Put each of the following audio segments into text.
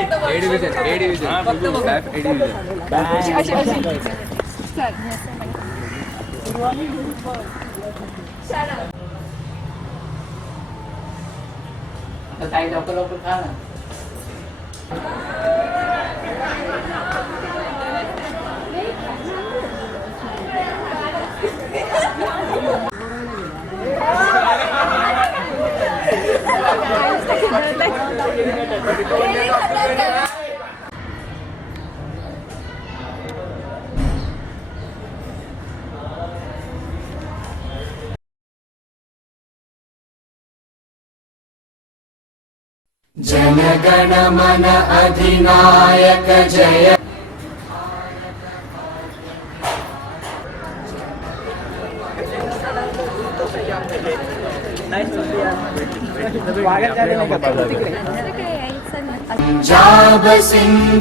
ए division बॅफ ए division काही लवकर लवकर खा ना. जनगण मन अधिनायक जय. पंजाब सिंध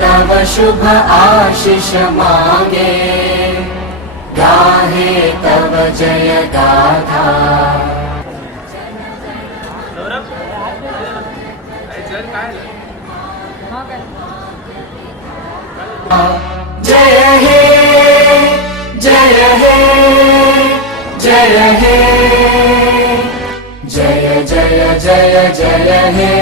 तब शुभ आशीष मांगे गाहे तब जय गाथा. जय हे जय हे जय हे जय जय जय जय हे.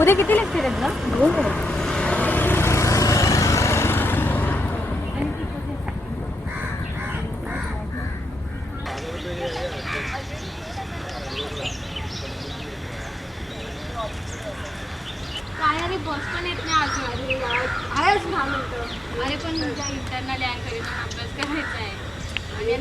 उद्या किती लेक्चर आहेत ना? काय अरे बस पण येत नाही अजून. आहेच ना म्हणतो. अरे पण तुझ्या इंटरनल अभ्यास करायचा आहे. आणि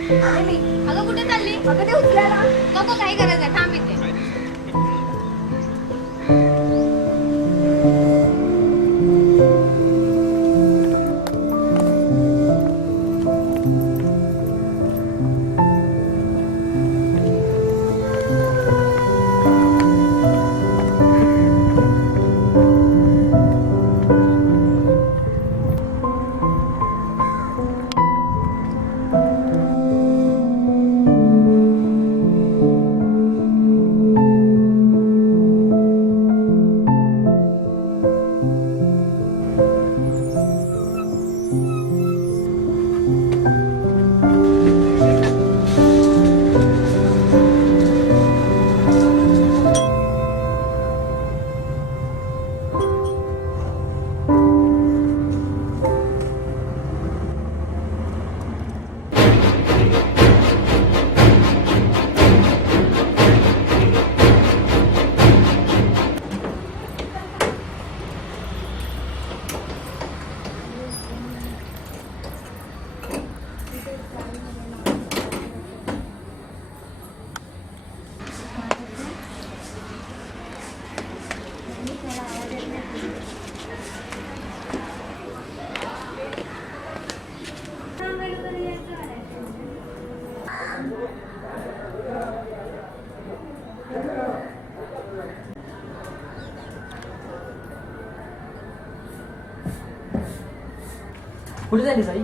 ठीक आहे. अगं कुठे चालली? अगं ते उचलायला नको. काही गरज आहे. थांब इथे. कुठे झाली साई?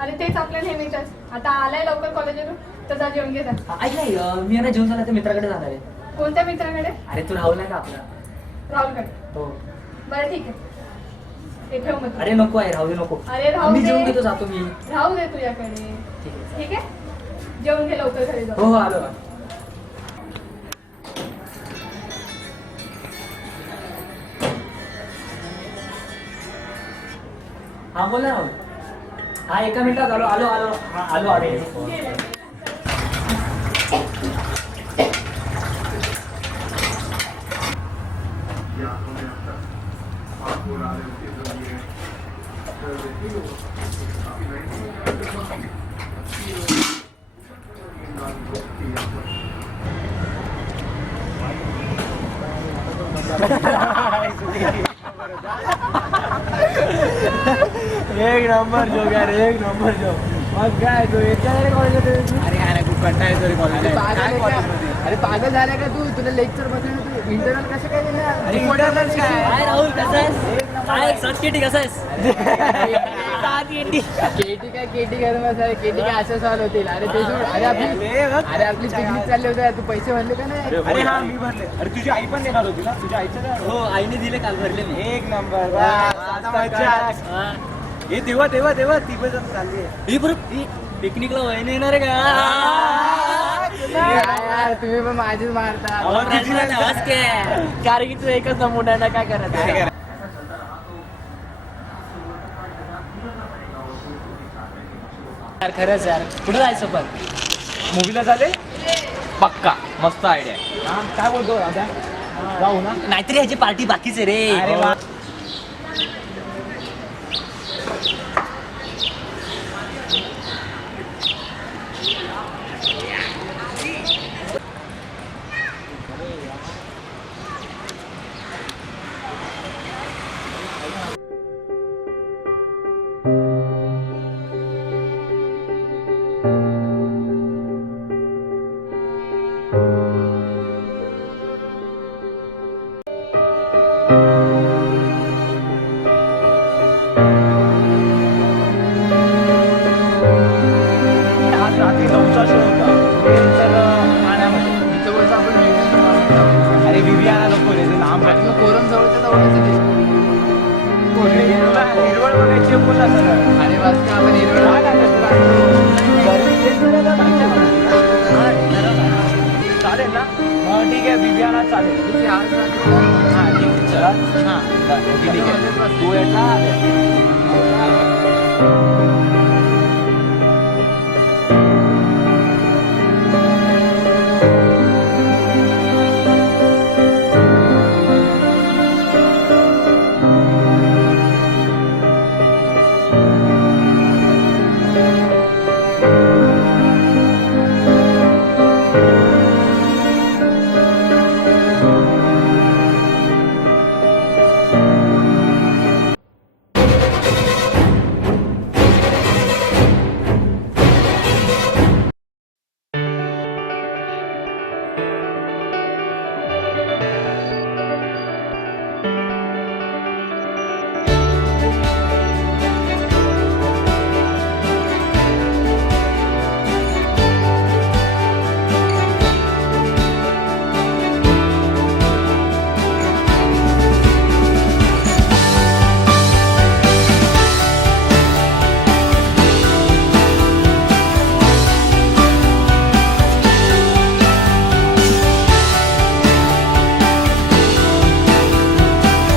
अरे तेच आपल्या नेहमीच. आता आलाय लवकर कॉलेजवरून. तर जा जेवण घे जा. ऐक नाही मी ना जेवण झालं तर मित्राकडे जाणार आहे. कोणत्या मित्राकडे? अरे तू राहुल नाही का आपला? राहुलकडे. हो. बरं ठीक आहे. ते ठेव मग. अरे नको आहे, राहू दे नको. अरे राहू मी दे. जेवून घेतो, जातो मी. राहू दे तुझ्याकडे. ठीक आहे. ठीक आहे. जेवण घे लवकर घरी जाऊ. हो आलो. हा बोल ना राहुल. हा एका मिनिटात आलो आलो आलो. हा आलो आलो. एक नंबर जोक यार, एक नंबर जोक. मग काय तू येत्या रे कॉलेजला? अरे काय नाही, खूप कंटाळा येतो रे कॉलेजला. अरे पागल झाला का तू? तुला लेक्चर बसवलं तू इंटरनल कसं काय देणार? काय राहुल कसं आहेस? काय केटी कसं आहेस? केटी काय केटी घरून बसाय, केटी काय असं सॉल्व होतील? अरे ते सोड. अरे आपली पिकनिक चालली होती, तू पैसे भरले का नाही? अरे हा मी भरले. अरे तुझी आई पण देणार होती ना? तुझ्या आईचं देणार? हो आईने दिले, काल भरले मी. एक नंबर. हे तेव्हा ती पण चालली आहे. पिकनिकला वहिनी येणार आहे का? यार, तुम्ही पण माझीच मारता. कारण की तू एकच नमुना ना, काय करायचं? यार खरंच यार, कुठं जायचं पण? मूवीला झाले पक्का मस्त आयडिया. काय बोलतो आता? जाऊ ना. नाहीतरी ह्याची पार्टी बाकीच आहे रे. अरे वा. आज रात्री 9चा शो होता. तर ठाण्यामध्ये. इथं बस आपण वेगळं मारतो. अरे विवियाना नको रे, ते लांब आहे. मग कोरम जवळच्या जवळच आहे ते. हिरवळ बघायची बोला सर. अरे बस का आपण हिरवळ चालेल ना? ठीक आहे, विवियाना चालेल. हा ठीक आहे, चला. हा ठीक आहे. तू येता